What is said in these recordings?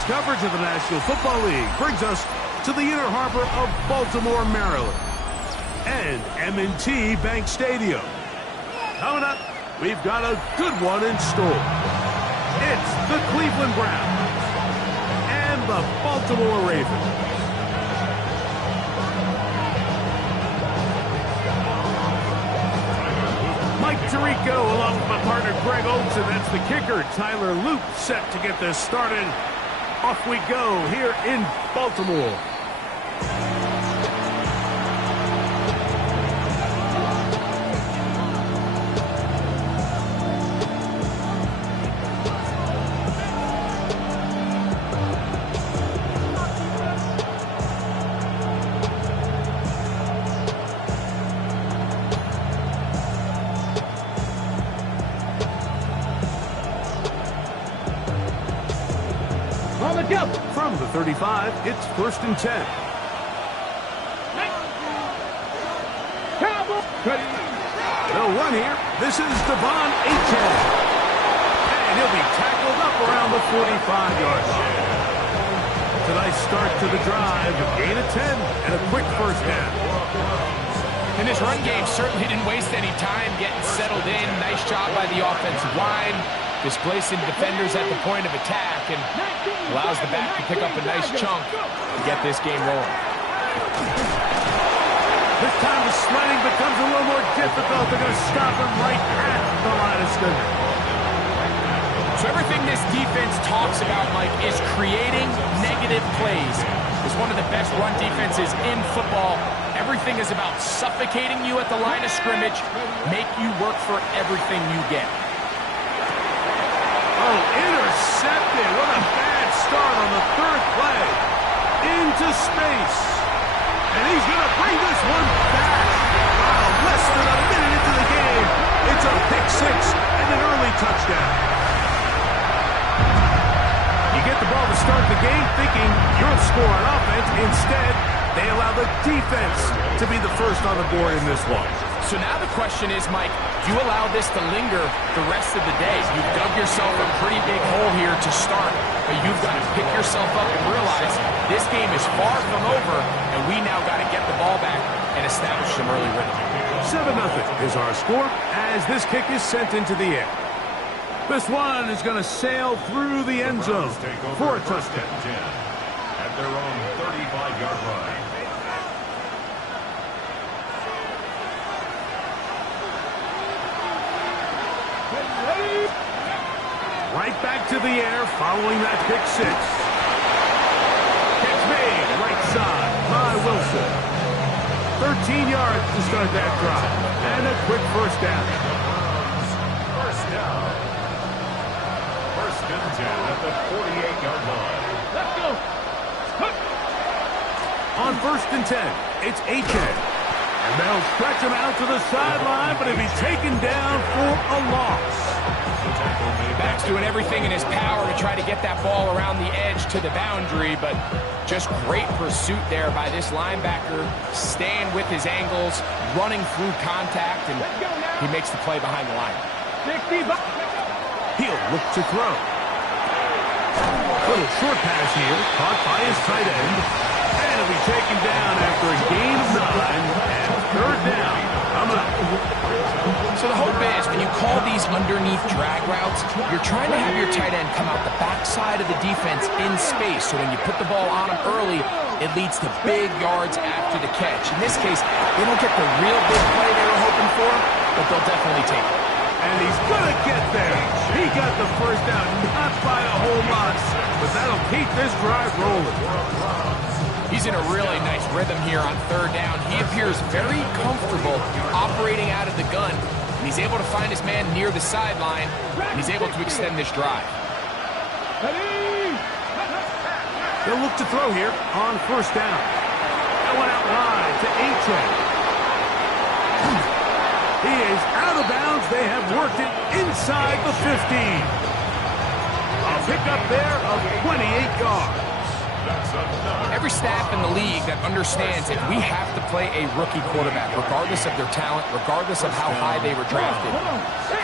Sports coverage of the National Football League brings us to the inner harbor of Baltimore, Maryland, and M&T Bank Stadium. Coming up, we've got a good one in store. It's the Cleveland Browns and the Baltimore Ravens. Mike Tirico along with my partner Greg Oates, and that's the kicker, Tyler Loop, set to get this started. Off we go here in Baltimore. From the 35, it's 1st and 10. They'll run here. This is Devon Achane. And he'll be tackled up around the 45-yard line. It's a nice start to the drive. A gain of 10 and a quick first down. And this run game certainly didn't waste any time getting settled in. Nice job by the offensive line, displacing defenders at the point of attack, and allows the back to pick up a nice chunk to get this game rolling. This time the sledding becomes a little more difficult. They're going to stop him right at the line of scrimmage. So everything this defense talks about, Mike, is creating negative plays. It's one of the best run defenses in football. Everything is about suffocating you at the line of scrimmage, make you work for everything you get. Oh, intercepted. What a bad start on the third play. Into space. And he's going to bring this one back. Wow, less than a minute into the game. It's a pick six and an early touchdown. You get the ball to start the game thinking you'll score on offense. Instead, they allow the defense to be the first on the board in this one. So now the question is, Mike, do you allow this to linger the rest of the day? You've dug yourself a pretty big hole here to start, but you've got to pick yourself up and realize this game is far from over, and we now got to get the ball back and establish some early rhythm. 7-0 is our score as this kick is sent into the air. This one is going to sail through the end zone for a touchdown. At their own 35-yard line. Right back to the air following that pick six. Catch made right side by Wilson. 13 yards to start that drive. And a quick first down. First down. First and 10 at the 48-yard line. Let's go. On 1st and 10, it's Achane. And they'll stretch him out to the sideline, but he'll be taken down for a loss. Back's doing everything in his power to try to get that ball around the edge to the boundary, but just great pursuit there by this linebacker, staying with his angles, running through contact, and he makes the play behind the line. He'll look to throw. Little short pass here, caught by his tight end, and he'll be taken down after a gain of 9, and 3rd down. Coming up. So the hope is when you call these underneath drag routes, you're trying to have your tight end come out the backside of the defense in space. So when you put the ball on him early, it leads to big yards after the catch. In this case, they don't get the real big play they were hoping for, but they'll definitely take it. And he's going to get there. He got the first down, not by a whole lot, but that'll keep this drive rolling. He's in a really nice rhythm here on 3rd down. He appears very comfortable operating out of the gun. And he's able to find his man near the sideline, and he's able to extend this drive. They'll look to throw here on 1st down. That one out wide to Achane. He is out of bounds. They have worked it inside the 15. A pickup there of 28 yards. Every staff in the league that understands if we have to play a rookie quarterback, regardless of their talent, regardless of how high they were drafted,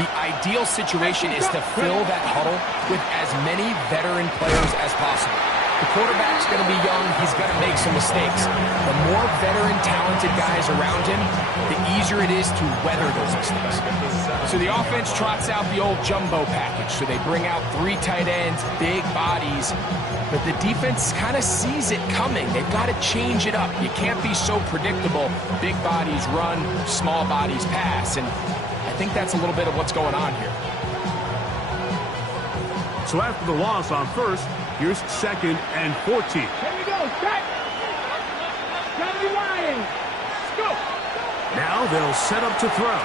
the ideal situation is to fill that huddle with as many veteran players as possible. quarterback's going to be young. He's going to make some mistakes. The more veteran, talented guys around him, the easier it is to weather those mistakes. So the offense trots out the old jumbo package. So they bring out 3 tight ends, big bodies, but the defense kind of sees it coming. They've got to change it up. You can't be so predictable. Big bodies run, small bodies pass, and I think that's a little bit of what's going on here. So after the loss on first, here's 2nd and 14. Here we go, set. Gotta be lying. Let's go. Now they'll set up to throw.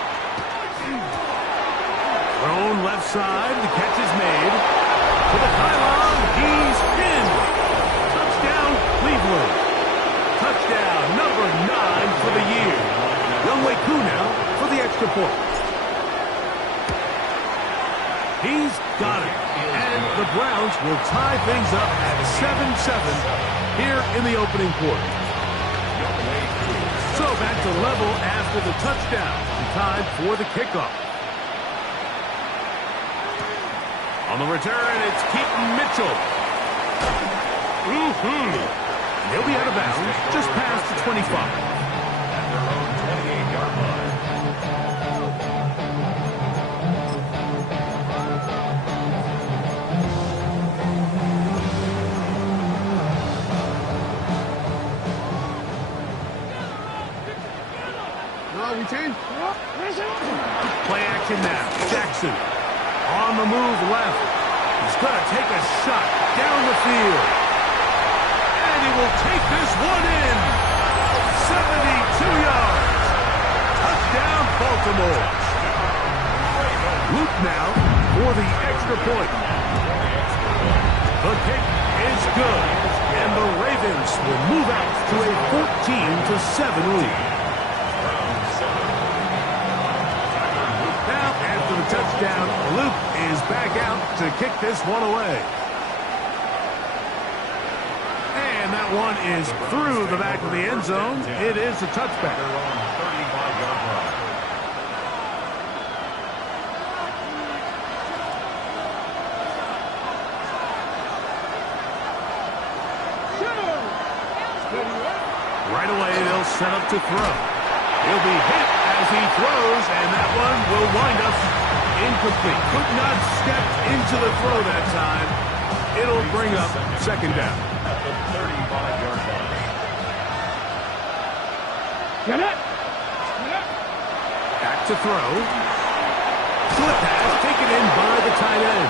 Thrown left side, the catch is made. To the pylon, he's in. Touchdown, Cleveland. Touchdown, number 9 for the year. Younghoe Koo now for the extra point. He's got it. And the Browns will tie things up at 7-7 here in the opening quarter. So back to level after the touchdown. Time for the kickoff. On the return, it's Keaton Mitchell. He'll be out of bounds just past the 25. At their own 28-yard line. Play action now. Jackson on the move left. He's going to take a shot down the field. And he will take this one in. 72 yards. Touchdown, Baltimore. Luke now for the extra point. The kick is good. And the Ravens will move out to a 14-7 lead. After the touchdown, Luke is back out to kick this one away. And that one is through the back of the end zone. It is a touchback. Their own 35-yard line. Right away, they'll set up to throw. He'll be hit as he throws, and that one will wind up incomplete. Could not step into the throw that time. It'll bring up 2nd down. At the 35-yard line. Get it. Back to throw. Slip pass taken in by the tight end.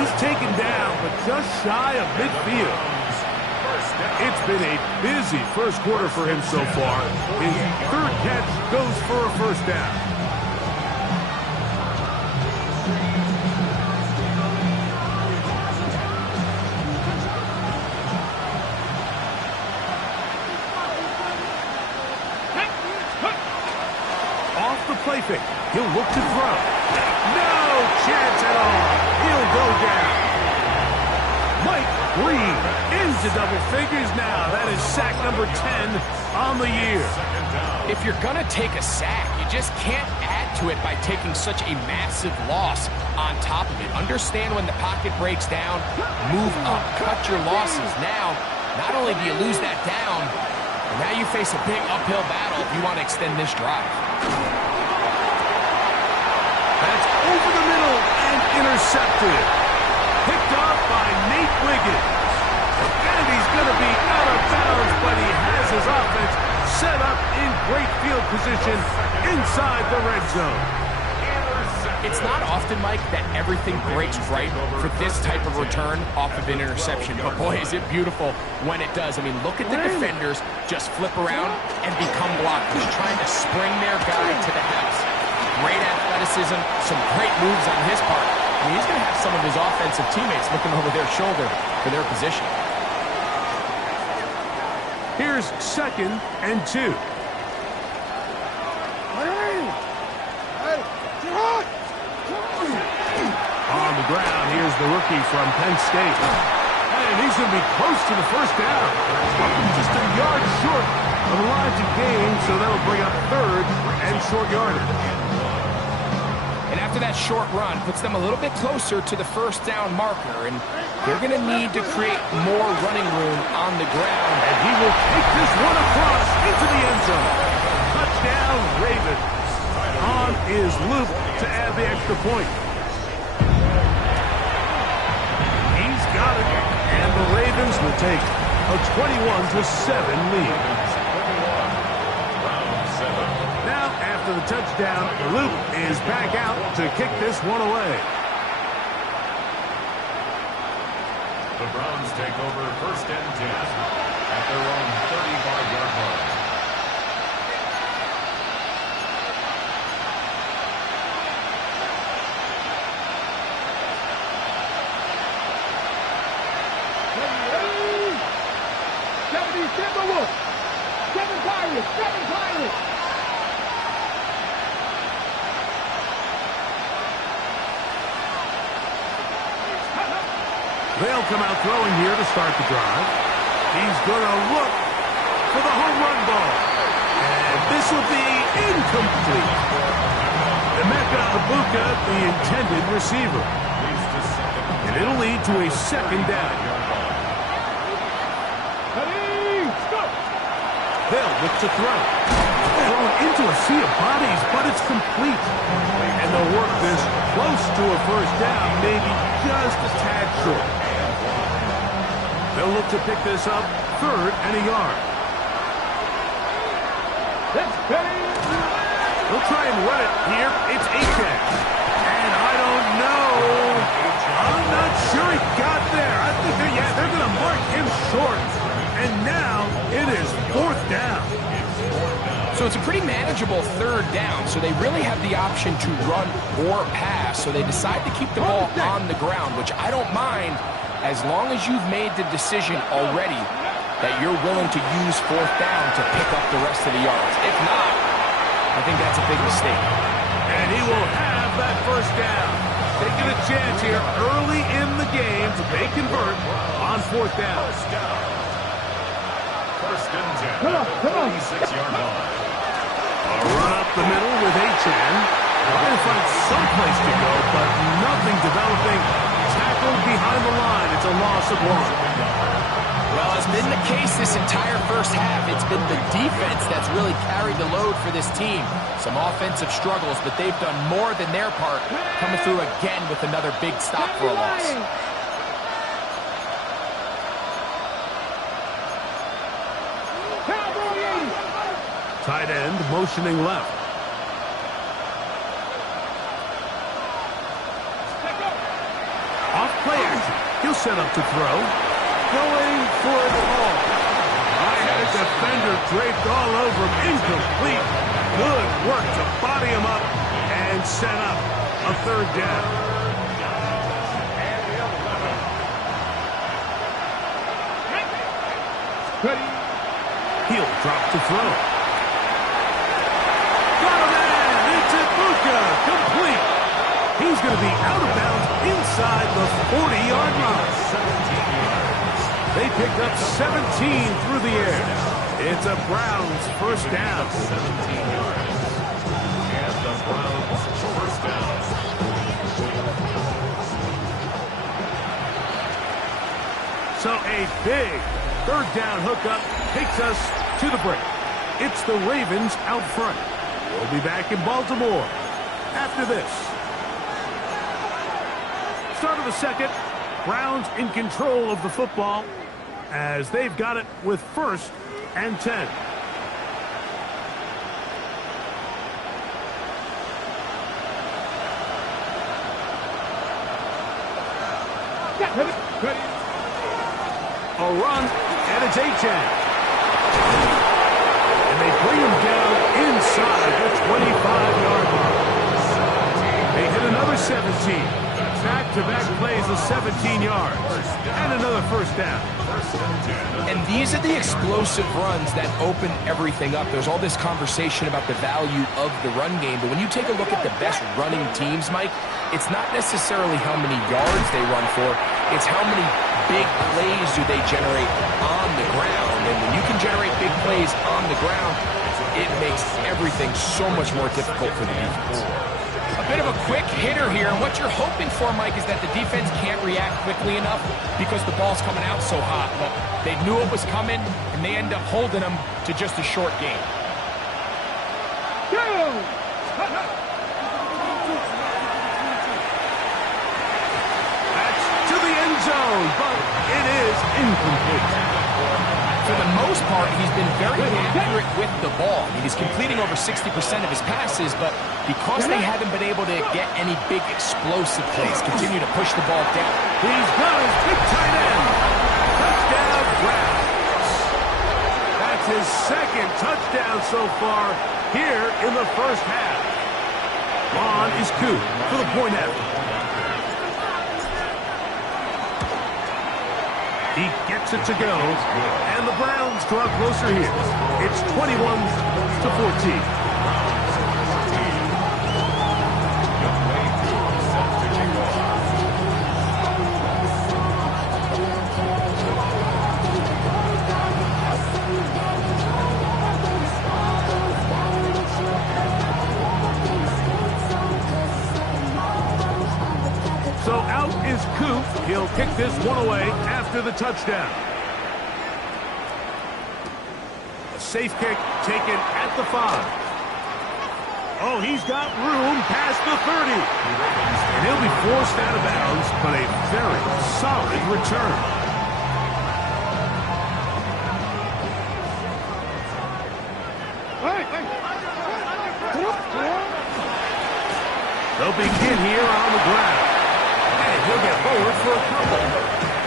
He's taken down, but just shy of midfield. It's been a busy first quarter for him so far. His 3rd catch goes for a 1st down. Off the play fake. He'll look to throw. No chance at all. He'll go down. Mike Green into double figures now. That is sack number 10 on the year. If you're going to take a sack, you just can't add to it by taking such a massive loss on top of it. Understand when the pocket breaks down, move up, cut your losses. Now, not only do you lose that down, but now you face a big uphill battle if you want to extend this drive. That's over the middle and intercepted. Picked off by Nate Wiggins. And he's going to be out of bounds, but he has his offense set up in great field position inside the red zone. It's not often, Mike, that everything breaks right for this type of return off of an interception. But boy, is it beautiful when it does. I mean, look at the defenders just flip around and become blockers, trying to spring their guy to the house. Great athleticism, some great moves on his part. I mean, he's going to have some of his offensive teammates looking over their shoulder for their position. Here's 2nd and 2. On the ground, here's the rookie from Penn State. And he's going to be close to the 1st down. Just a yard short of the line to gain, so that'll bring up 3rd and short yardage. And after that short run, puts them a little bit closer to the first down marker, and they're going to need to create more running room on the ground. And he will take this one across into the end zone. Touchdown, Ravens. On is Luke to add the extra point. He's got it, and the Ravens will take a 21-7 lead. Now, after the touchdown, Luke is back out to kick this one away. The Browns take over first and 10 at their own 35-yard line. Seven Pirates! They'll come out throwing here to start the drive. He's going to look for the home run ball. And this will be incomplete. Emeka Ibuka, the intended receiver. And it'll lead to a second down. They'll look to throw. Thrown into a sea of bodies, but it's complete. And they'll work this close to a first down, maybe just a tad short. They'll look to pick this up, third and a yard. They'll try and run it here. It's Achane. And I don't know. I'm not sure he got there. I think they're going to mark him short. And now it is fourth down. So it's a pretty manageable third down, so they really have the option to run or pass, so they decide to keep the ball on the ground, which I don't mind as long as you've made the decision already that you're willing to use fourth down to pick up the rest of the yards. If not, I think that's a big mistake. And he will have that first down. Taking a chance here early in the game to may convert on fourth down. First and 10 at the 36-yard line. A run up the middle with Achane. Trying to find some place to go, but nothing developing. Tackled behind the line. It's a loss of one. Well, it's been the case this entire first half. It's been the defense that's really carried the load for this team. Some offensive struggles, but they've done more than their part, coming through again with another big stop for a loss. Tight end motioning left. Off play action. He'll set up to throw. Going for the ball. I had a defender draped all over him. Incomplete. Good work to body him up and set up a third down. He'll drop to throw. Got a man. It's Ibuka. Complete. He's going to be out of bounds inside the 40-yard line. 17 yards. They pick up 17 through the air. It's a Browns first down. 17 yards. And the Browns first down. So a big third down hookup takes us to the break. It's the Ravens out front. We'll be back in Baltimore after this. Start of the second. Browns in control of the football as they've got it with first and 10. A run, and it's Achane. And they bring him down inside the 25-yard line. They hit another 17. Back-to-back plays of 17 yards. And another first down. And these are the explosive runs that open everything up. There's all this conversation about the value of the run game, but when you take a look at the best running teams, Mike, it's not necessarily how many yards they run for, it's how many big plays do they generate on the ground. And when you can generate big plays on the ground, it makes everything so much more difficult for the defense. A bit of a quick hitter here, and what you're hoping for, Mike, is that the defense can't react quickly enough because the ball's coming out so hot. But they knew it was coming, and they end up holding them to just a short game. That's to the end zone, but it is incomplete. For the most part, he's been very accurate with the ball. I mean, he's completing over 60% of his passes, but because they haven't been able to get any big explosive plays, continue to push the ball down. He's got his big tight end. Touchdown, Browns. That's his second touchdown so far here in the first half. On is Coop for the point after. He gets it to go, and the Browns draw closer here. It's 21-14. So out is Coop. He'll kick this one away after the touchdown. A safe kick taken at the 5. Oh, he's got room past the 30. And he'll be forced out of bounds, but a very solid return. They'll begin here on the ground. And he'll get forward for a couple.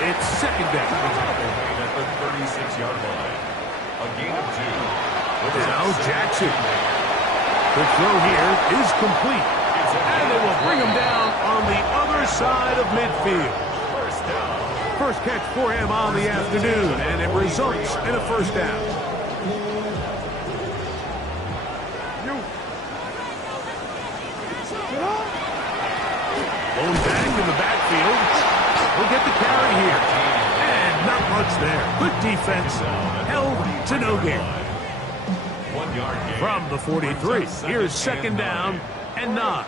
It's second down. At the 36-yard line. A gain of 2. Now Jackson. The throw here is complete. And they will bring him down on the other side of midfield. First down. First catch for him on the afternoon, and it results in a first down. Blown back in the backfield. We'll get the carry here. And not much there. Good defense. Held to no gain. 1 yard gain. From the 43, here's second down and 9.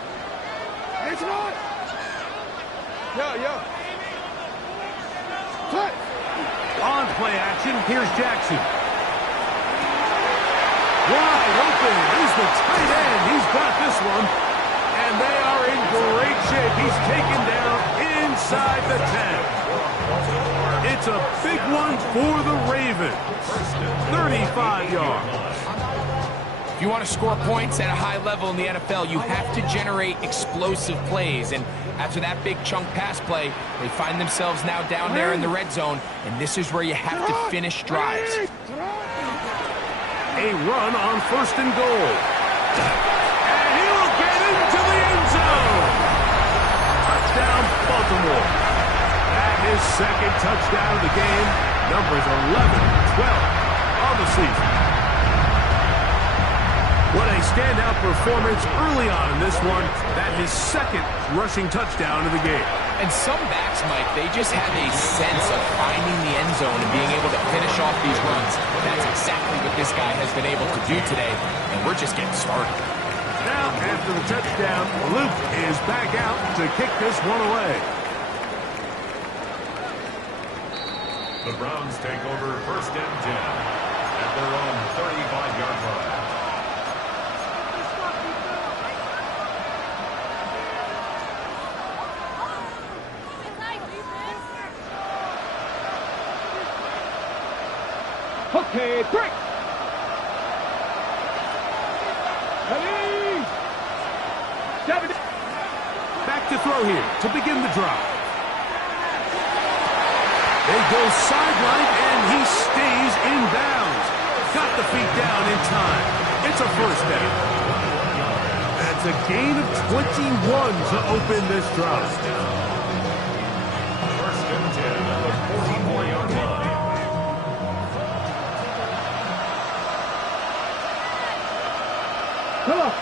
On play action, here's Jackson. Wide open is the tight end. He's got this one. And they are in great shape. He's taken down inside the 10. It's a big one for the Ravens. 35 yards. If you want to score points at a high level in the NFL, you have to generate explosive plays. And after that big chunk pass play, they find themselves now down there in the red zone, and this is where you have to finish drives. A run on first and goal. And he'll get into the end zone. Touchdown, Baltimore. That is second touchdown of the game. Numbers 11-12 on the season. What a standout performance early on in this one. That his second rushing touchdown of the game. And some backs, Mike, they just have a sense of finding the end zone and being able to finish off these runs. That's exactly what this guy has been able to do today, and we're just getting started. Now, after the touchdown, Luke is back out to kick this one away. The Browns take over first and 10 at their own 35-yard line. Okay, break. Ready. Back to throw here to begin the drive. They go sideline, and he stays in bounds. Got the feet down in time. It's a first down. That's a gain of 21 to open this drive. First and 10 at the 44-yard line.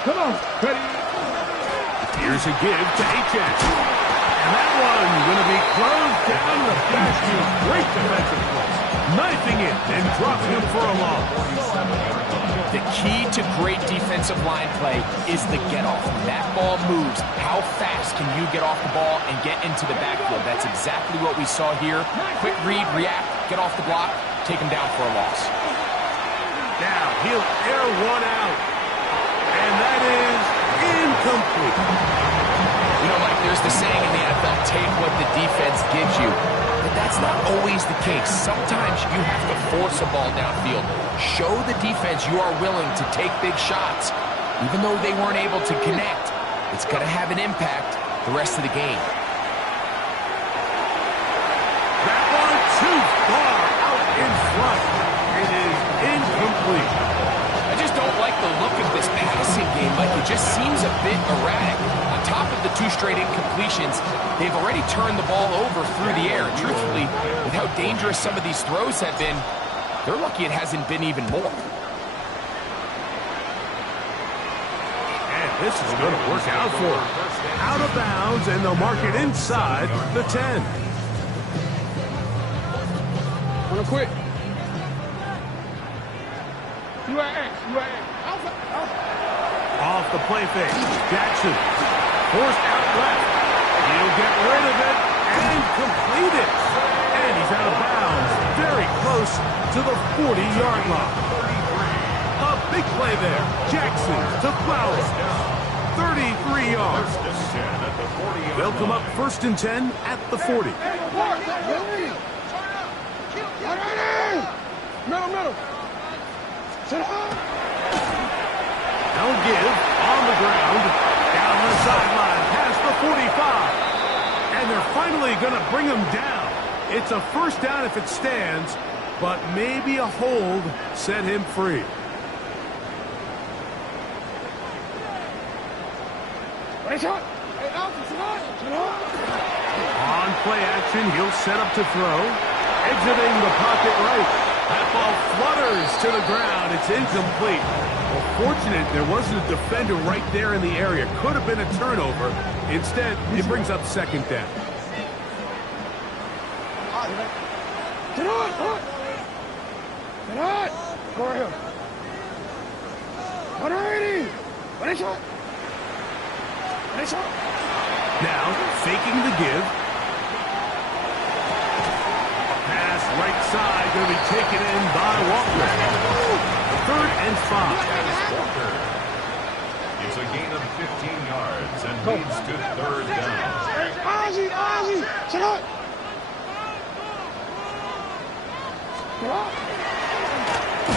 Come on, ready. Here's a give to H.X. And that one going to be closed down the basket. Great defensive play. Knifing it and dropping him for a loss. The key to great defensive line play is the get-off. When that ball moves, how fast can you get off the ball and get into the backfield? That's exactly what we saw here. Quick read, react, get off the block, take him down for a loss. Now he'll air one out. And that is incomplete. You know, Mike, there's the saying in the NFL, take what the defense gives you. But that's not always the case. Sometimes you have to force a ball downfield. Show the defense you are willing to take big shots. Even though they weren't able to connect, it's going to have an impact the rest of the game. That one too far out in front. It is incomplete. I just don't like the look of this passing game. Like, it just seems a bit erratic. On top of the 2 straight incompletions, they've already turned the ball over through the air. Truthfully, with how dangerous some of these throws have been, they're lucky it hasn't been even more. And this is going to work out for them. Out of bounds, and they'll mark it inside the 10. Wanna quit? Off the play fake. Jackson forced out left. He'll get rid of it and complete it. And he's out of bounds. Very close to the 40-yard line. A big play there. Jackson to Flowers. 33 yards. They'll come up 1st and 10 at the 40. Middle. They'll give on the ground, down the sideline, past the 45. And they're finally going to bring him down. It's a 1st down if it stands, but maybe a hold set him free. On play action, he'll set up to throw. Exiting the pocket right. That ball flutters to the ground. It's incomplete. Well, fortunate there wasn't a defender right there in the area. Could have been a turnover. Instead, it brings up 2nd down. Now, faking the give. Right side going to be taken in by Walker. 3rd and 5. It's a gain of 15 yards and leads to 3rd down. Ozzy, sit up.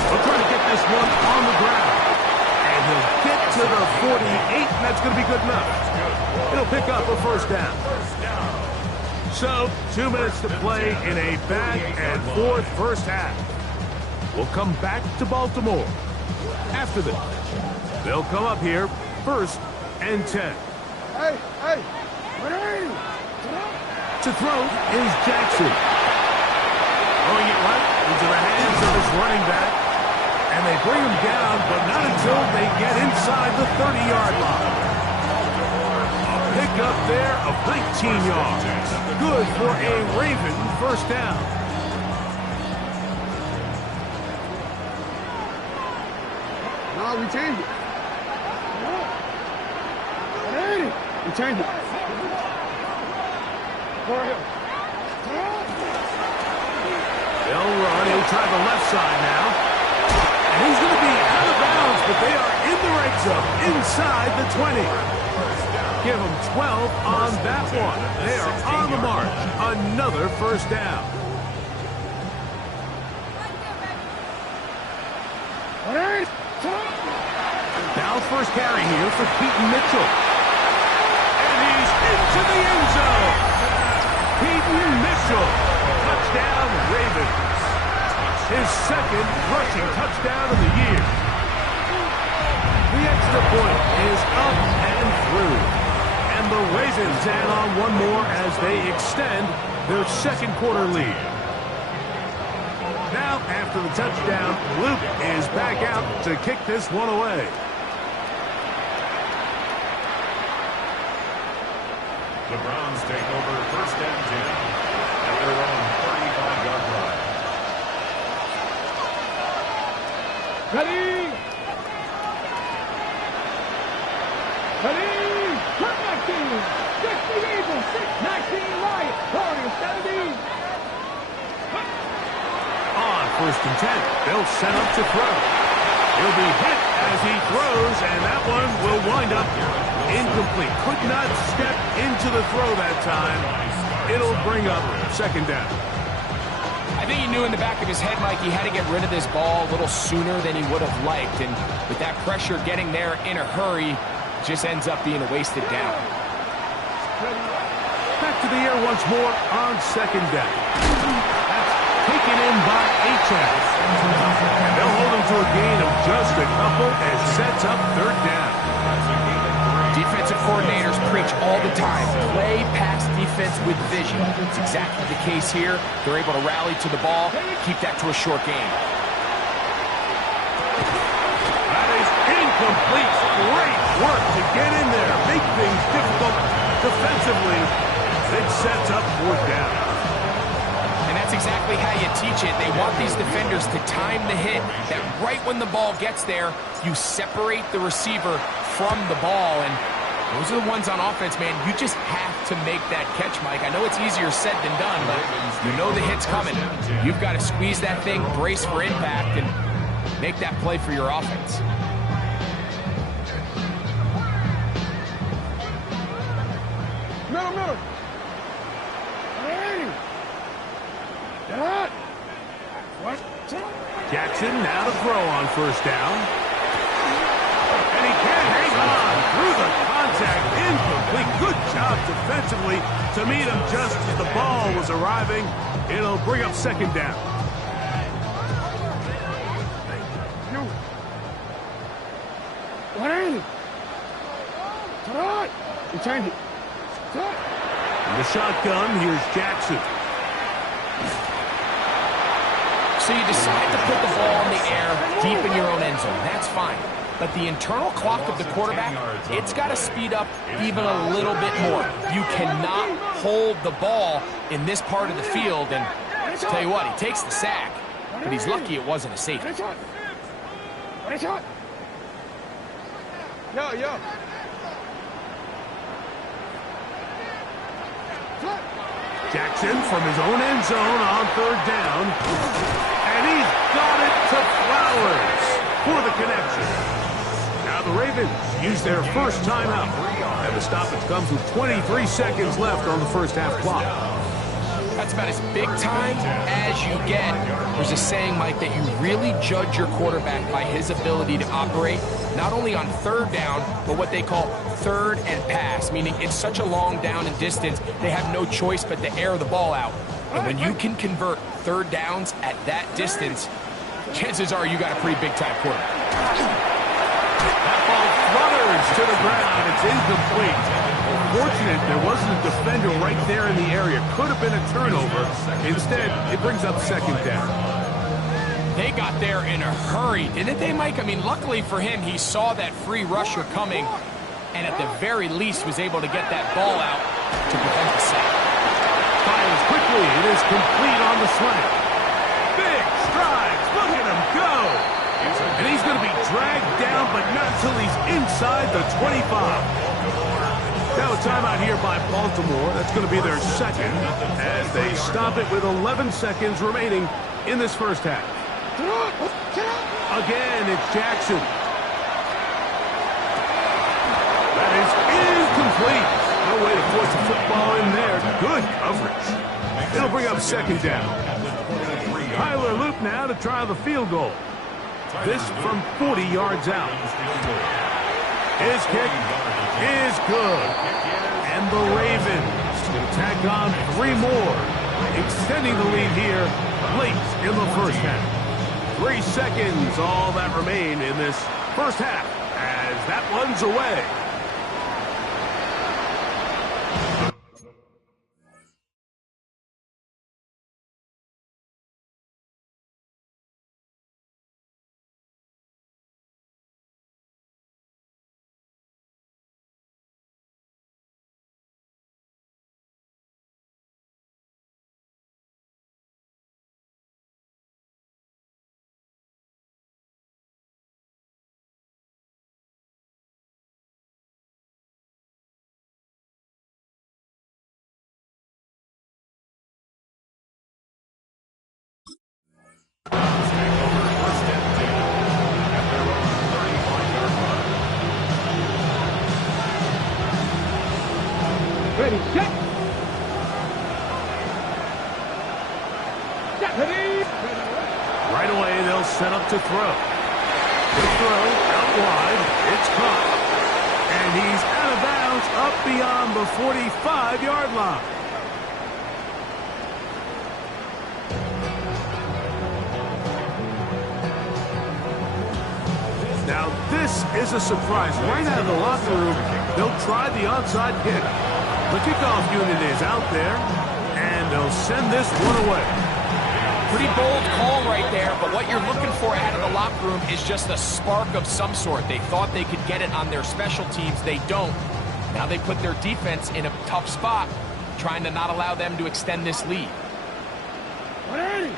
We'll try to get this one on the ground. And he'll get to the 48, and that's going to be good enough. He'll pick up a 1st down. So, 2 minutes to play in a back-and-forth 1st half. We'll come back to Baltimore. After this, they'll come up here 1st and 10. Hey. To throw is Jackson. Throwing it right into the hands of his running back. And they bring him down, but not until they get inside the 30-yard line. Pick up there of 19 yards. Good for a Raven 1st down. No, we changed it. We changed it. They'll run. He'll try the left side now. And he's going to be out of bounds, but they are in the red zone, inside the 20. Give them 12 on that one. They are on the march. Another 1st down. Now 1st carry here for Keaton Mitchell. And he's into the end zone. Keaton Mitchell. Touchdown, Ravens. His 2nd rushing touchdown of the year. The extra point is up and through. And the Ravens add on one more as they extend their 2nd quarter lead. Now, after the touchdown, Luke is back out to kick this one away. The Browns take over 1st and 10 at their own 35-yard line. Ready? On 1st and 10, they'll set up to throw. He'll be hit as he throws, and that one will wind up incomplete. Could not step into the throw that time. It'll bring up 2nd down. I think he knew in the back of his head, Mike, he had to get rid of this ball a little sooner than he would have liked. And with that pressure getting there in a hurry, just ends up being a wasted down. Back to the air once more on 2nd down. That's taken in by Achane. And they'll hold him to a gain of just a couple and sets up 3rd down. Defensive coordinators preach all the time, play pass defense with vision. It's exactly the case here. They're able to rally to the ball, keep that to a short game. That is incomplete. Great work to get in there. Make things difficult defensively. It sets up 4th down. And that's exactly how you teach it. They want these defenders to time the hit, that right when the ball gets there, you separate the receiver from the ball. And those are the ones on offense, man. You just have to make that catch, Mike. I know it's easier said than done, but you know the hit's coming. You've got to squeeze that thing, brace for impact, and make that play for your offense. Middle. Hey! That! What? Jackson now to throw on 1st down. And he can hang on through the contact. Incomplete. Good job defensively to meet him just as the ball was arriving. It'll bring up 2nd down. What is it? Try! You change it. In the shotgun, here's Jackson. So you decide to put the ball in the air deep in your own end zone. That's fine. But the internal clock of the quarterback, it's got to speed up even a little bit more. You cannot hold the ball in this part of the field. And I'll tell you what, he takes the sack, but he's lucky it wasn't a safety. Yo. Jackson from his own end zone on 3rd down. And he's got it to Flowers for the connection. Now the Ravens use their first timeout. And the stoppage comes with 23 seconds left on the 1st half clock. That's about as big time as you get. There's a saying, Mike, that you really judge your quarterback by his ability to operate, not only on 3rd down, but what they call 3rd and pass, meaning it's such a long down and distance, they have no choice but to air the ball out. And when you can convert 3rd downs at that distance, chances are you got a pretty big-time quarterback. That ball flutters to the ground. It's incomplete. Fortunate there wasn't a defender right there in the area. Could have been a turnover. Instead, it brings up 2nd down. They got there in a hurry, didn't they, Mike? I mean, luckily for him, he saw that free rusher coming, and at the very least was able to get that ball out to prevent the sack. Fires quickly. It is complete on the slant. Big strides. Look at him go. And he's going to be dragged down, but not until he's inside the 25. Now a timeout here by Baltimore. That's going to be their 2nd as they stop it with 11 seconds remaining in this 1st half. Again, it's Jackson. That is incomplete. No way to force the football in there. Good coverage. It'll bring up 2nd down. Tyler Loop now to try the field goal. This from 40 yards out. His kick is good. And the Ravens will tack on 3 more, extending the lead here late in the 1st half. 3 seconds, all that remain in this 1st half as that one's away. Right away, they'll set up to throw. The throw out wide. It's caught. And he's out of bounds up beyond the 45-yard line. Now, this is a surprise. Right out of the locker room, they'll try the onside kick. The kickoff unit is out there, and they'll send this one away. Pretty bold call right there, but what you're looking for out of the locker room is just a spark of some sort. They thought they could get it on their special teams. They don't. Now they put their defense in a tough spot, trying to not allow them to extend this lead. 180.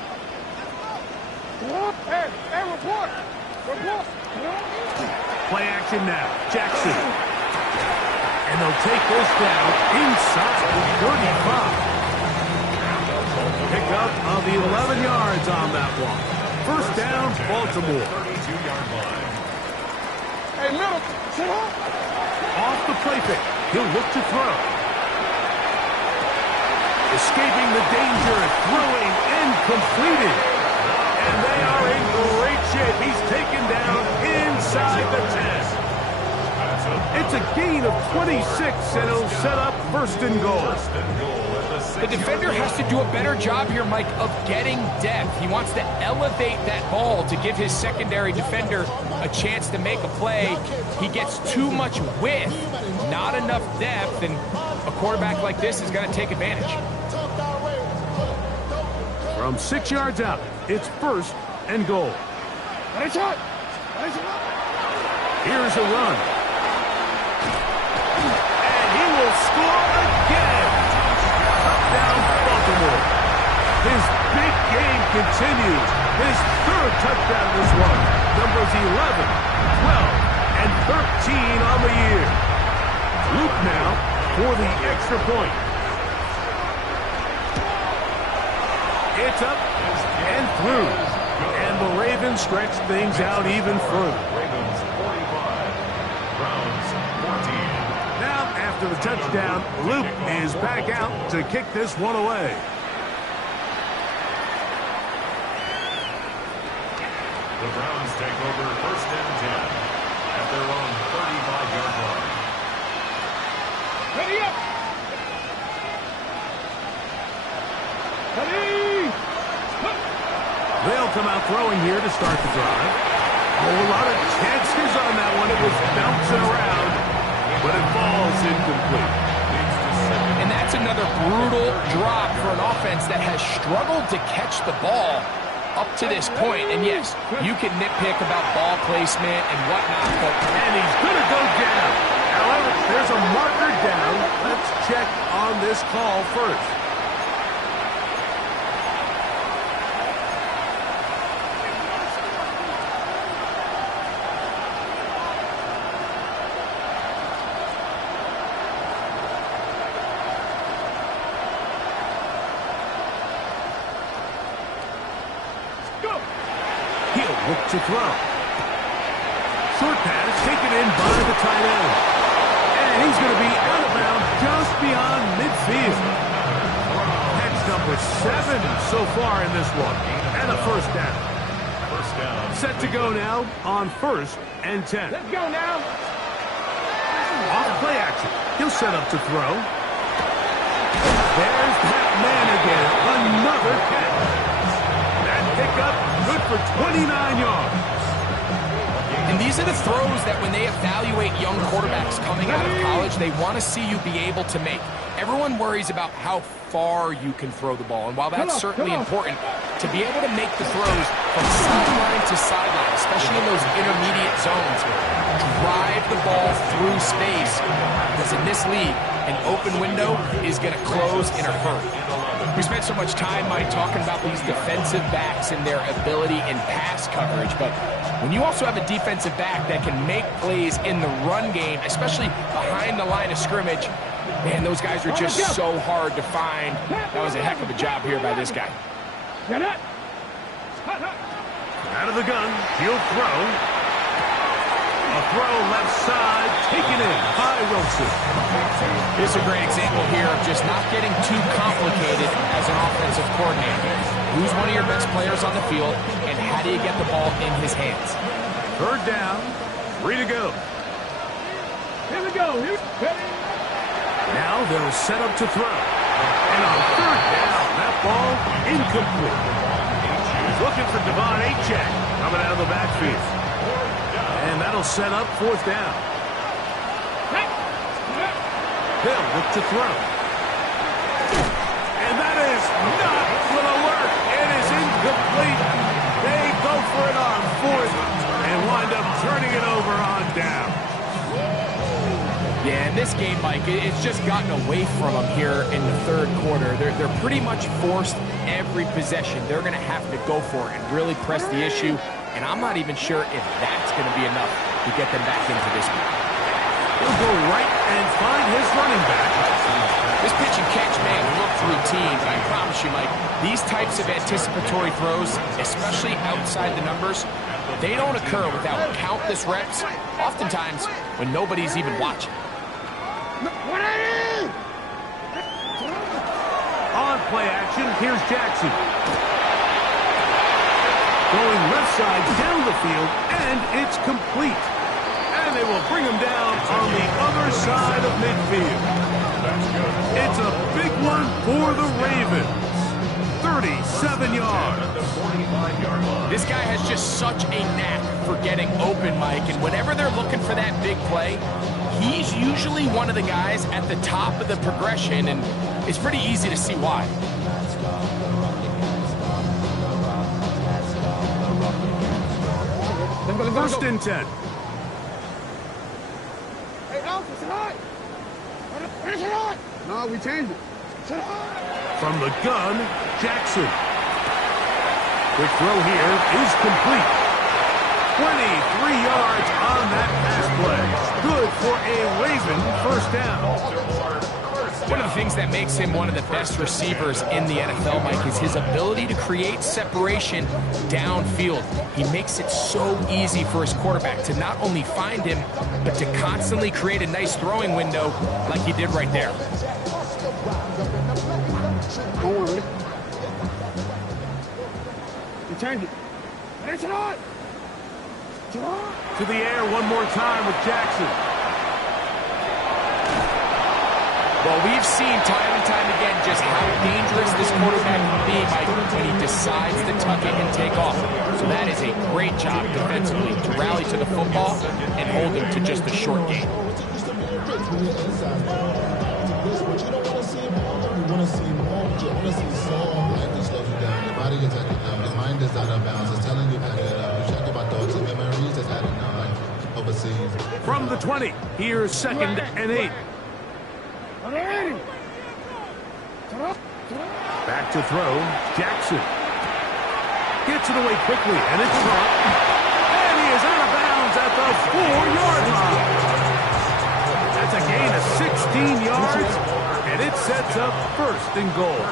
Hey, report. Report. Play action now. Jackson. And they'll take this down inside the 35. Pick up of the 11 yards on that one. First down, Baltimore. 32-yard line. Hey, Little, sit up. Off the play pick. He'll look to throw. Escaping the danger, throwing and completed. And they are in great shape. He's taken down inside the 10. It's a gain of 26, and it'll set up first and goal. The defender has to do a better job here, Mike, of getting depth. He wants to elevate that ball to give his secondary defender a chance to make a play. He gets too much width, not enough depth, and a quarterback like this is going to take advantage. From 6 yards out, it's first and goal. Here's a run. And he will score again. Touchdown, Baltimore. His big game continues. His third touchdown of this one. Numbers 11, 12, and 13 on the year. Luke now for the extra point. It's up and through. And the Ravens stretch things out even further. Ravens 45, Browns 14. Now, after the touchdown, Luke is back out to kick this one away. The Browns take over first and 10 at their own 35-yard line. Ready up. Ready. They'll come out throwing here to start the drive. A whole lot of chances on that one. It was bouncing around, but it falls incomplete. And that's another brutal drop for an offense that has struggled to catch the ball up to this point. And yes, you can nitpick about ball placement and whatnot, but And he's going to go down. However, there's a marker down. Let's check on this call first. He'll look to throw. Short pass taken in by the tight end. And he's going to be out of bounds just beyond midfield. That's number 7 so far in this one. And a first down. First down. Set to go now on first and 10. Let's go now. Off play action. He'll set up to throw. There's that man again. Another catch. That pickup good for 29 yards. And these are the throws that when they evaluate young quarterbacks coming out of college, they want to see you be able to make. Everyone worries about how far you can throw the ball. And while that's certainly important, to be able to make the throws from sideline to sideline, especially in those intermediate zones, drive the ball through space. Because in this league, an open window is going to close in a hurry. We spent so much time, Mike, talking about these defensive backs and their ability in pass coverage, but when you also have a defensive back that can make plays in the run game, especially behind the line of scrimmage, man, those guys are just so hard to find. That was a heck of a job here by this guy. Out of the gun, he'll throw. A throw left side, taken in by Wilson. This is a great example here of just not getting too complicated as an offensive coordinator. Who's one of your best players on the field, and how do you get the ball in his hands? Third down, 3 to go. Here we go. Now they'll set up to throw. And on third down, that ball incomplete. He's looking for Devon Achek coming out of the backfield. And that'll set up fourth down. They'll look to throw. And that is not going to work. It is incomplete. They go for it on fourth and wind up turning it over on down. Yeah, in this game, Mike, it's just gotten away from them here in the third quarter. They're pretty much forced every possession. They're going to have to go for it and really press the issue. And I'm not even sure if that's going to be enough to get them back into this one. He'll go right and find his running back. This pitch and catch may have looked routine, but I promise you, Mike, these types of anticipatory throws, especially outside the numbers, they don't occur without countless reps, oftentimes when nobody's even watching. On play action, here's Jackson. Going left side down the field, and it's complete. And they will bring him down on the other side of midfield. It's a big one for the Ravens. 37 yards. This guy has just such a knack for getting open, Mike, and whenever they're looking for that big play, he's usually one of the guys at the top of the progression, and it's pretty easy to see why. First and 10. Hey, no, it's not. It's not. No, we changed it. From the gun, Jackson. Quick throw here is complete. 23 yards on that pass play. Good for a Raven first down. One of the things that makes him one of the best receivers in the NFL, Mike, is his ability to create separation downfield. He makes it so easy for his quarterback to not only find him, but to constantly create a nice throwing window like he did right there. Don't worry. You changed it. It's not. To the air one more time with Jackson. Well, we've seen time and time again just how dangerous this quarterback can be, Mike, when he decides to tuck it and take off. So that is a great job defensively to rally to the football and hold him to just a short game. From the 20, here's second and 8. Back to throw, Jackson. Gets it away quickly, and it's dropped. And he is out of bounds at the 4-yard line. That's a gain of 16 yards, and it sets up first and goal.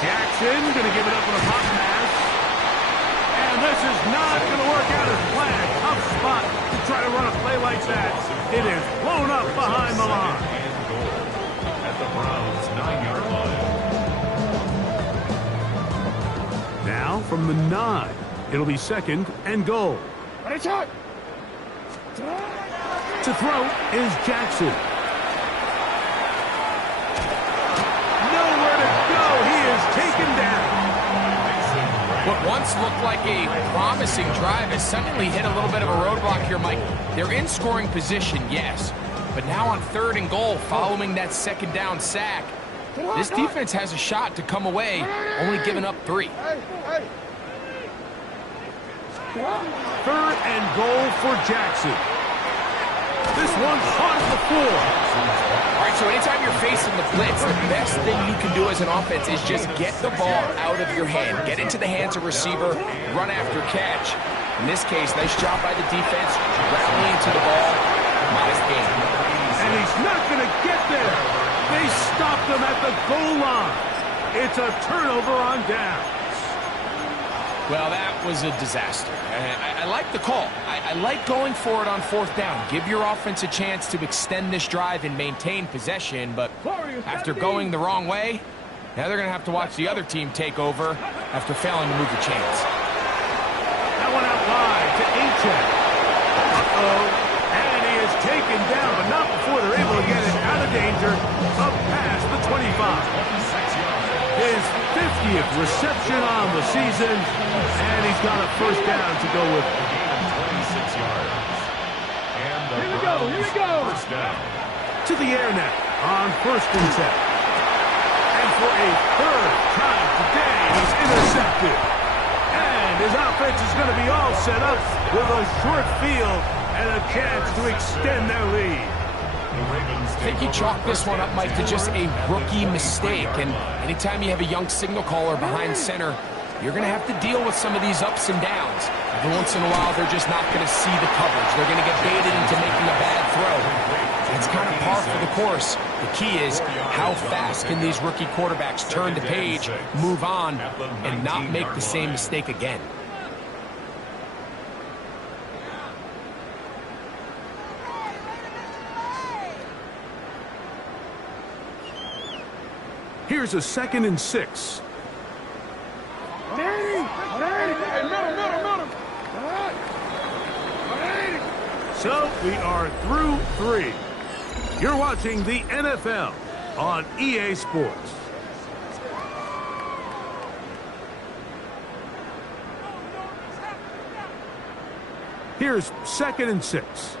Jackson going to give it up on a pop pass. And this is not going to work out as planned. Tough spot to try to run a play like that. It is blown up behind the line. At the Browns' 9-yard line. Now from the 9, it'll be second and goal. To throw is Jackson. Nowhere to go. He is taken down. What once looked like a promising drive has suddenly hit a little bit of a roadblock here, Mike. They're in scoring position, yes. But now on third and goal, following that second down sack, this defense has a shot to come away, only giving up 3. Third and goal for Jackson. This one's caught at the 4. All right, so anytime you're facing the blitz, the best thing you can do as an offense is just get the ball out of your hand. Get into the hands of receiver, run after catch. In this case, nice job by the defense, rallying to the ball. Modest gain. And he's not going to get there. They stopped him at the goal line. It's a turnover on down. Well, that was a disaster. I like the call. I like going for it on 4th down. Give your offense a chance to extend this drive and maintain possession, but after going the wrong way, now they're going to have to watch the other team take over after failing to move the chains. That one out wide to Achan. And he is taken down, but not before they're able to get it out of danger up past the 25. His 50th reception on the season, and he's got a first down to go with. 26 yards. And the Here we go. First down. To the air now on 1st and 10. And for a 3rd time today, he's intercepted. And his offense is going to be all set up with a short field and a chance to extend their lead. I think you chalk this one up, Mike, to just a rookie mistake. And anytime you have a young signal caller behind center, you're going to have to deal with some of these ups and downs. Every once in a while, they're just not going to see the coverage. They're going to get baited into making a bad throw. It's kind of par for the course. The key is how fast can these rookie quarterbacks turn the page, move on, and not make the same mistake again. Here's a 2nd and 6. So we are through 3. You're watching the NFL on EA Sports. Here's 2nd and 6.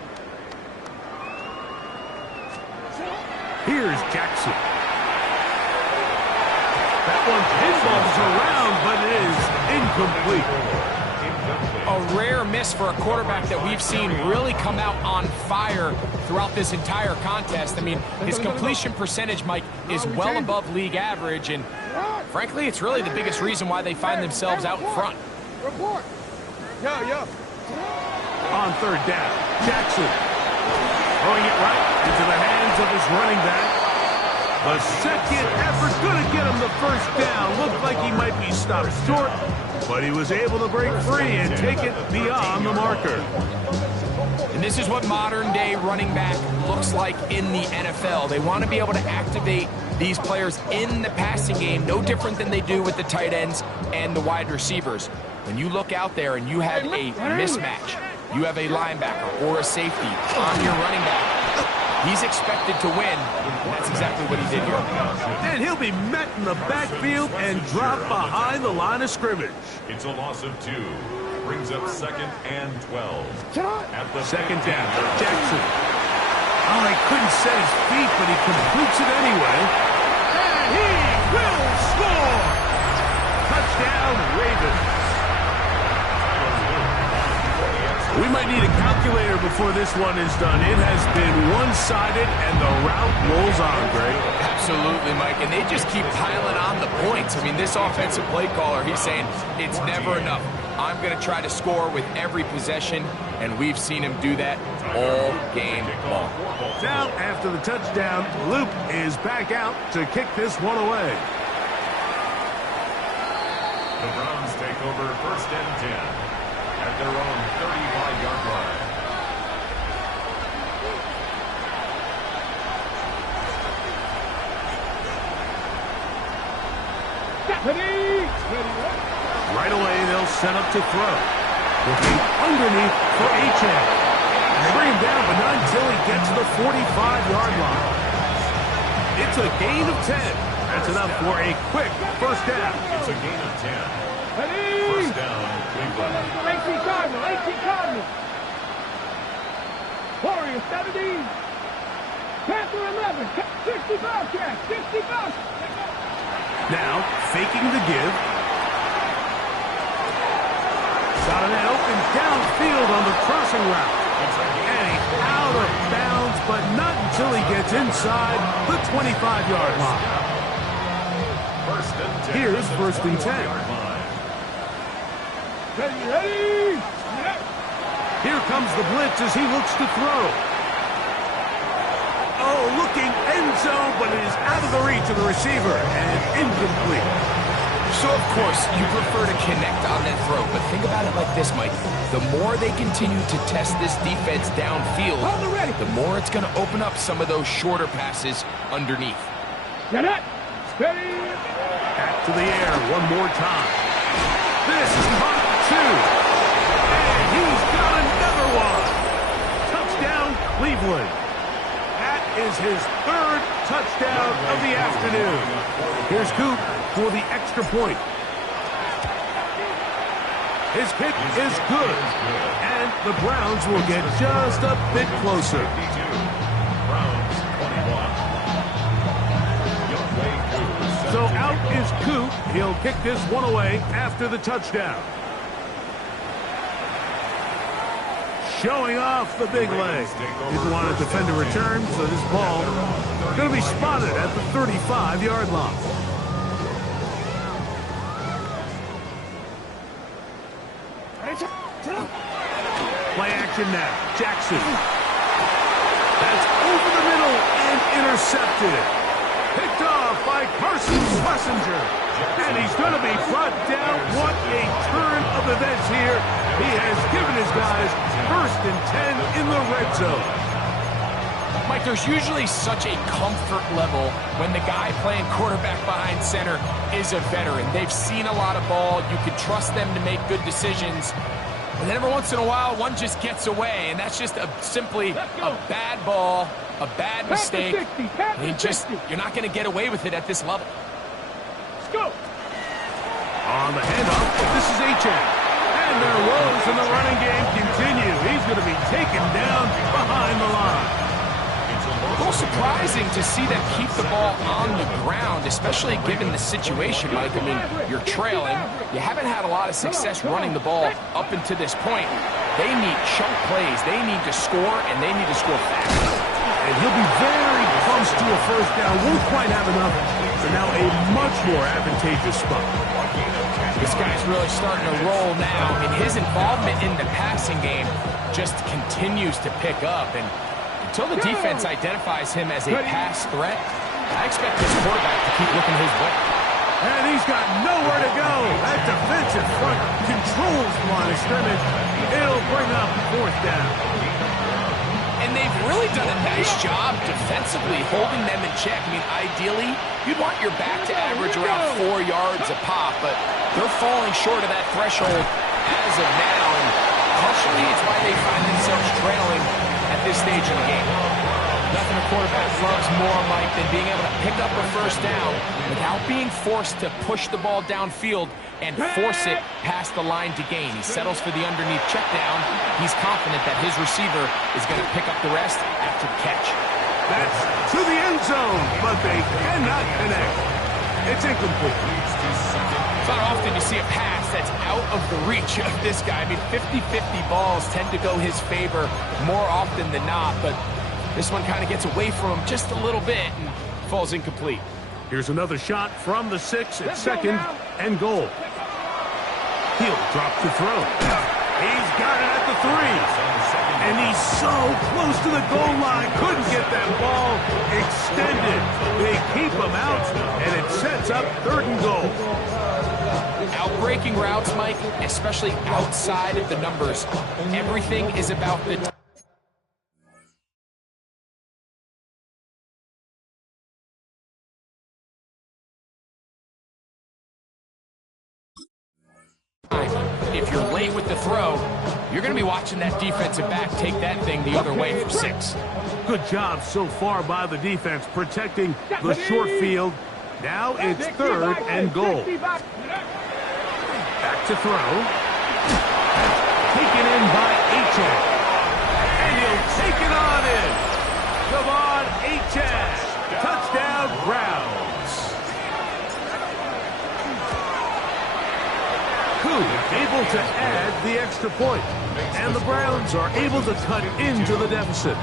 Here's Jackson. That one pinballs around, but it is incomplete. A rare miss for a quarterback that we've seen really come out on fire throughout this entire contest. I mean, his completion percentage, Mike, is well above league average, and frankly, it's really the biggest reason why they find themselves out in front. Report. Yeah. On 3rd down, Jackson throwing it right into the hands of his running back. A second effort going to get him the first down. Looked like he might be stopped short, but he was able to break free and take it beyond the marker. And this is what modern-day running back looks like in the NFL. They want to be able to activate these players in the passing game, no different than they do with the tight ends and the wide receivers. When you look out there and you have a mismatch, you have a linebacker or a safety on your running back, he's expected to win, and that's exactly what he did here. And he'll be met in the backfield and dropped behind the line of scrimmage. It's a loss of 2. Brings up 2nd and 12. At the 2nd down, Jackson. Oh, he couldn't set his feet, but he completes it anyway. And he will score! Touchdown, Ravens. We might need a calculator before this one is done. It has been one-sided, and the route rolls on, Greg. Absolutely, Mike, and they just keep piling on the points. I mean, this offensive play caller, he's saying it's never enough. I'm going to try to score with every possession, and we've seen him do that all game long. Now, after the touchdown, Luke is back out to kick this one away. The Browns take over 1st and 10. At their own 35-yard line. Right away, they'll set up to throw. Looking underneath for Achan. They bring him down, but not until he gets to the 45-yard line. It's a gain of 10. That's enough for a quick first down. It's a gain of 10. First down, Cleveland. 18 Cardinal. Warriors 17. Panther 11. 60 Bobcats. 60 Bobcats. Now, faking the give. Got an open downfield on the crossing route. And he's out of bounds, but not until he gets inside the 25-yard line. Here's 1st and 10. Ready. Here comes the blitz as he looks to throw. Oh, looking end zone, but it is out of the reach of the receiver and incomplete. So, of course, you prefer to connect on that throw, but think about it like this, Mike. The more they continue to test this defense downfield, the more it's going to open up some of those shorter passes underneath. Get it. Steady. Back to the air one more time. This is caught two. And he's got another one. Touchdown, Cleveland. That is his third touchdown of the afternoon. Here's Coop for the extra point. His kick is good. And the Browns will get just a bit closer. Browns 21. So out is Coop. He'll kick this one away after the touchdown. Showing off the big leg. Didn't want to defend a return, so this ball is going to be spotted at the 35-yard line. Play action now. Jackson. That's over the middle and intercepted. Picked off by Carson Schlesinger. And he's going to be brought down. What a turn of events here. He has given his guys 1st and 10 in the red zone. Mike, there's usually such a comfort level when the guy playing quarterback behind center is a veteran. They've seen a lot of ball. You can trust them to make good decisions. And then every once in a while, one just gets away, and that's just simply a bad ball, a bad mistake. You're not going to get away with it at this level. Let's go. On the handoff, this is Achane. And their woes in the running game continue. He's going to be taken down behind the line. A little surprising to see them keep the ball on the ground, especially given the situation, Mike. I mean, you're trailing. You haven't had a lot of success running the ball up until this point. They need chunk plays. They need to score, and they need to score fast. And he'll be very close to a first down. Won't quite have enough. So now a much more advantageous spot. This guy's really starting to roll now. I mean, his involvement in the passing game just continues to pick up. And until the defense identifies him as a pass threat, I expect this quarterback to keep looking his way. And he's got nowhere to go. That defensive front controls the line of scrimmage. It'll bring up 4th down. And they've really done a nice job defensively holding them in check. I mean, ideally, you'd want your back to average around 4 yards a pop, but they're falling short of that threshold as of now. And partially, it's why they find themselves trailing at this stage in the game. Nothing a quarterback loves more, Mike, than being able to pick up a first down without being forced to push the ball downfield and force it past the line to gain. He settles for the underneath check down. He's confident that his receiver is going to pick up the rest after the catch. That's to the end zone, but they cannot connect. It's incomplete. It's not often you see a pass that's out of the reach of this guy. I mean, 50-50 balls tend to go his favor more often than not, but this one kind of gets away from him just a little bit and falls incomplete. Here's another shot from the 6 at 2nd and goal. He'll drop to throw. He's got it at the 3. And he's so close to the goal line. Couldn't get that ball extended. They keep him out, and it sets up 3rd and goal. Outbreaking routes, Mike, especially outside of the numbers. Everything is about the if you're late with the throw, you're going to be watching that defensive back take that thing the other way for 6. Good job so far by the defense protecting the short field. Now it's 3rd and goal. Back to throw. Taken in by Achane. And he'll take it on in. Come on, Achane. Touchdown, Browns. Able to add the extra point. And the Browns are able to cut into the deficit.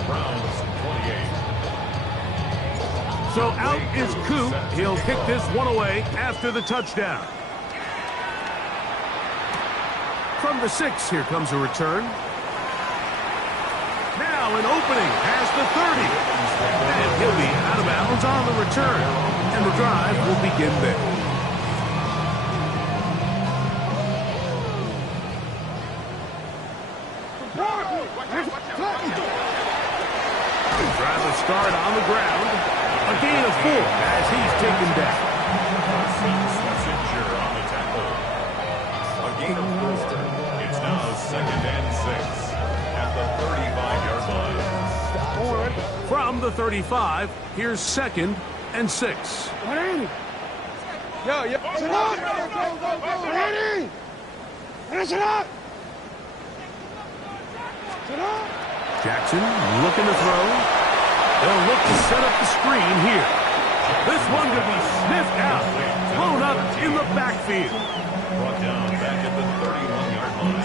So out is Coop. He'll kick this one away after the touchdown. From the 6, here comes a return. Now an opening past the 30. And he'll be out of bounds on the return. And the drive will begin there. taken down. Switzer on the tackle. A gain of 4. It's now 2nd and 6 at the 35-yard line. From the 35, here's 2nd and 6. Yo, yo. Sit up! Ready? Sit up! Sit up! Jackson looking to throw. They'll look to set up the screen here. This one could be sniffed out. Blown up in the backfield. Brought down back at the 31-yard line.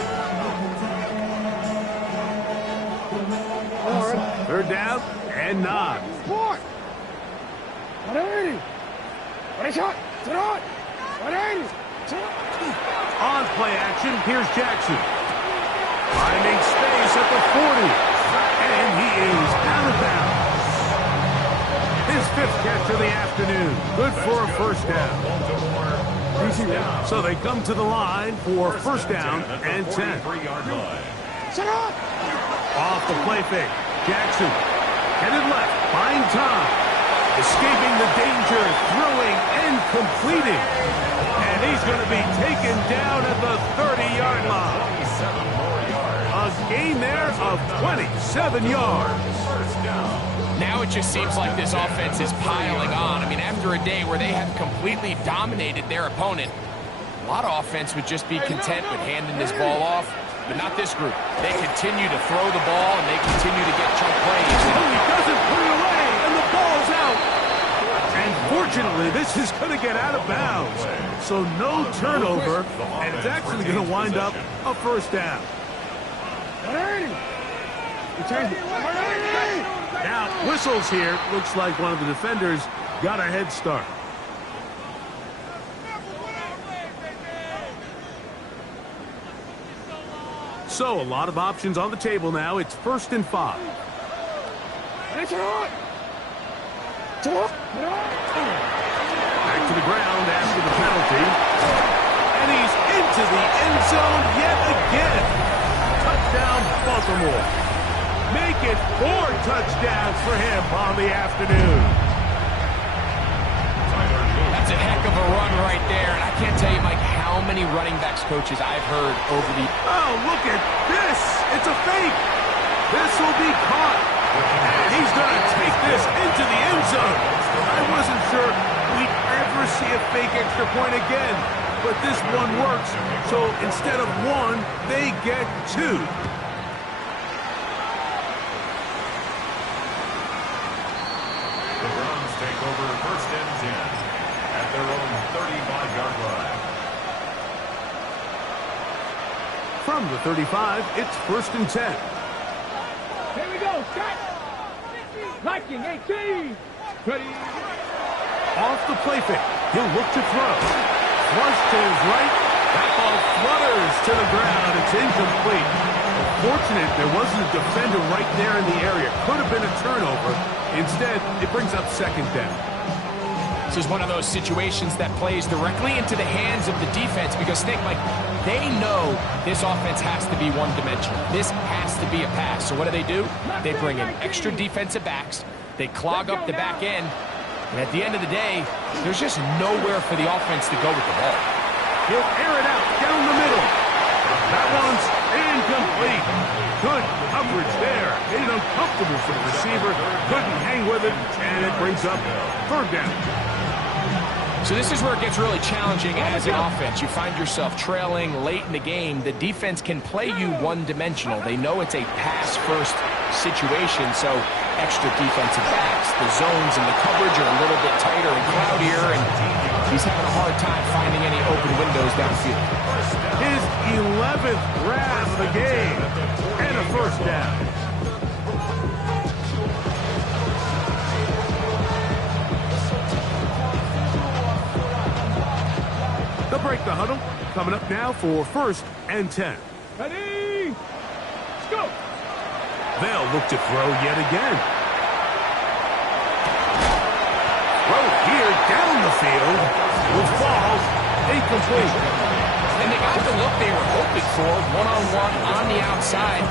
3rd down and 9. Four! 180! Ready, shot! Sit on! 180! Sit on! On play action, here's Jackson. Finding space at the 40. And he is out of bounds. His 5th catch of the afternoon. Good for a 1st down. So they come to the line for 1st down and 10. Sit on! Off the play fake. Jackson headed left. Find time. Escaping the danger. Throwing and completing. And he's going to be taken down at the 30-yard line. A gain there of 27 yards. Now it just seems like this offense is piling on. I mean, after a day where they have completely dominated their opponent, a lot of offense would just be content with handing this ball off, but not this group. They continue to throw the ball, and they continue to get chunk plays. Oh, he doesn't put it away, and the ball's out. And fortunately, this is going to get out of bounds. So no turnover, and it's actually going to wind up a 1st down. 180! Now, whistles here. Looks like one of the defenders got a head start. So, a lot of options on the table now. It's 1st and 5. Back Back to the ground after the penalty. And he's into the end zone yet again. Touchdown, Baltimore. Make it 4 touchdowns for him on the afternoon. That's a heck of a run right there, and I can't tell you, Mike, how many running backs coaches I've heard over the... Oh, look at this. It's a fake. This will be caught. And he's going to take this into the end zone. I wasn't sure we'd ever see a fake extra point again, but this one works. So instead of 1, they get 2. The Browns take over 1st and 10 at their own 35-yard line. From the 35, it's 1st and 10. Here we go, shot! Liking 18! Ready? Off the play fake. He'll look to throw. Flush to his right. That ball flutters to the ground. It's incomplete. Fortunate there wasn't a defender right there in the area. Could have been a turnover. Instead, it brings up 2nd down. This is one of those situations that plays directly into the hands of the defense because, think, Mike, they know this offense has to be one-dimensional. This has to be a pass. So what do? They bring in extra defensive backs. They clog up the back end. And at the end of the day, there's just nowhere for the offense to go with the ball. He'll air it out down the middle. That one's incomplete. Good coverage there. Made it uncomfortable for the receiver. Couldn't hang with it, and it brings up 3rd down. So this is where it gets really challenging as an offense. You find yourself trailing late in the game. The defense can play you one-dimensional. They know it's a pass-first situation, so extra defensive backs. The zones and the coverage are a little bit tighter and cloudier, and he's having a hard time finding any open windows downfield. His 11th grab of the game, and a 1st down. They'll break the huddle. Coming up now for 1st and 10. Ready? Let's go! They'll look to throw yet again. Throw here down the field. Will fall. Incomplete. And they got the look they were hoping for, one-on-one on the outside.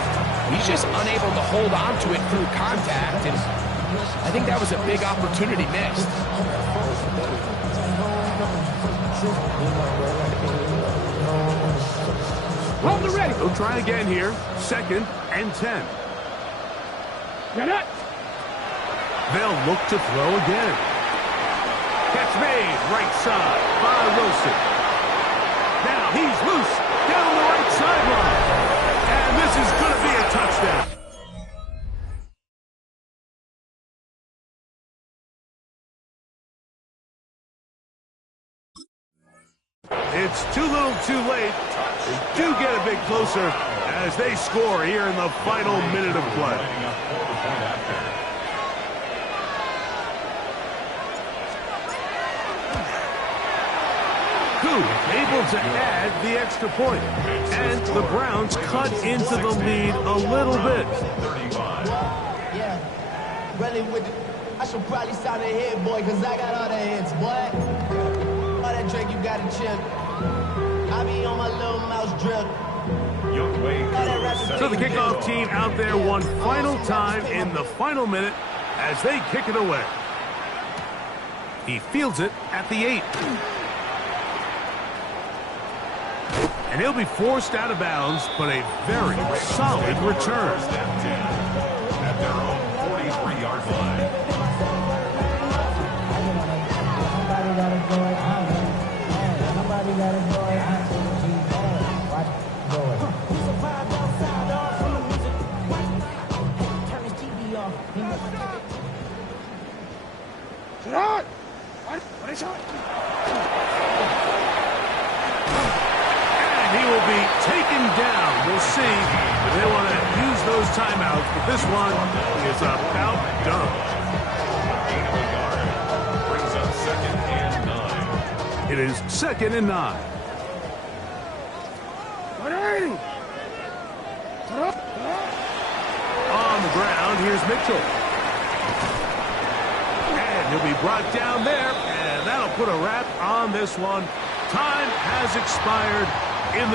He's just unable to hold on to it through contact, and I think that was a big opportunity missed. Hold it ready. He'll try again here. 2nd and 10. Get it. They'll look to throw again. Catch made, right side by Wilson. Now he's loose down the right sideline. And this is going to be a touchdown. It's too little too late. They do get a bit closer as they score here in the final minute of play. Able to add the extra point. And the Browns cut into the lead a little bit. Yeah, really with the, I should probably sound a hit, boy, because I got all the hits, boy. All that drink, you got to chip. I be on my little mouse drip. So the kickoff team out there one final time in the final minute as they kick it away. He fields it at the 8. And he'll be forced out of bounds, but a very solid return. At their own 43-yard line. What is it? He will be taken down. We'll see if they want to use those timeouts, but this one is about done. Gain of a yard. Brings up 2nd and 9. It is 2nd and 9. On the ground, here's Mitchell. And he'll be brought down there, and that'll put a wrap on this one. Time has expired in the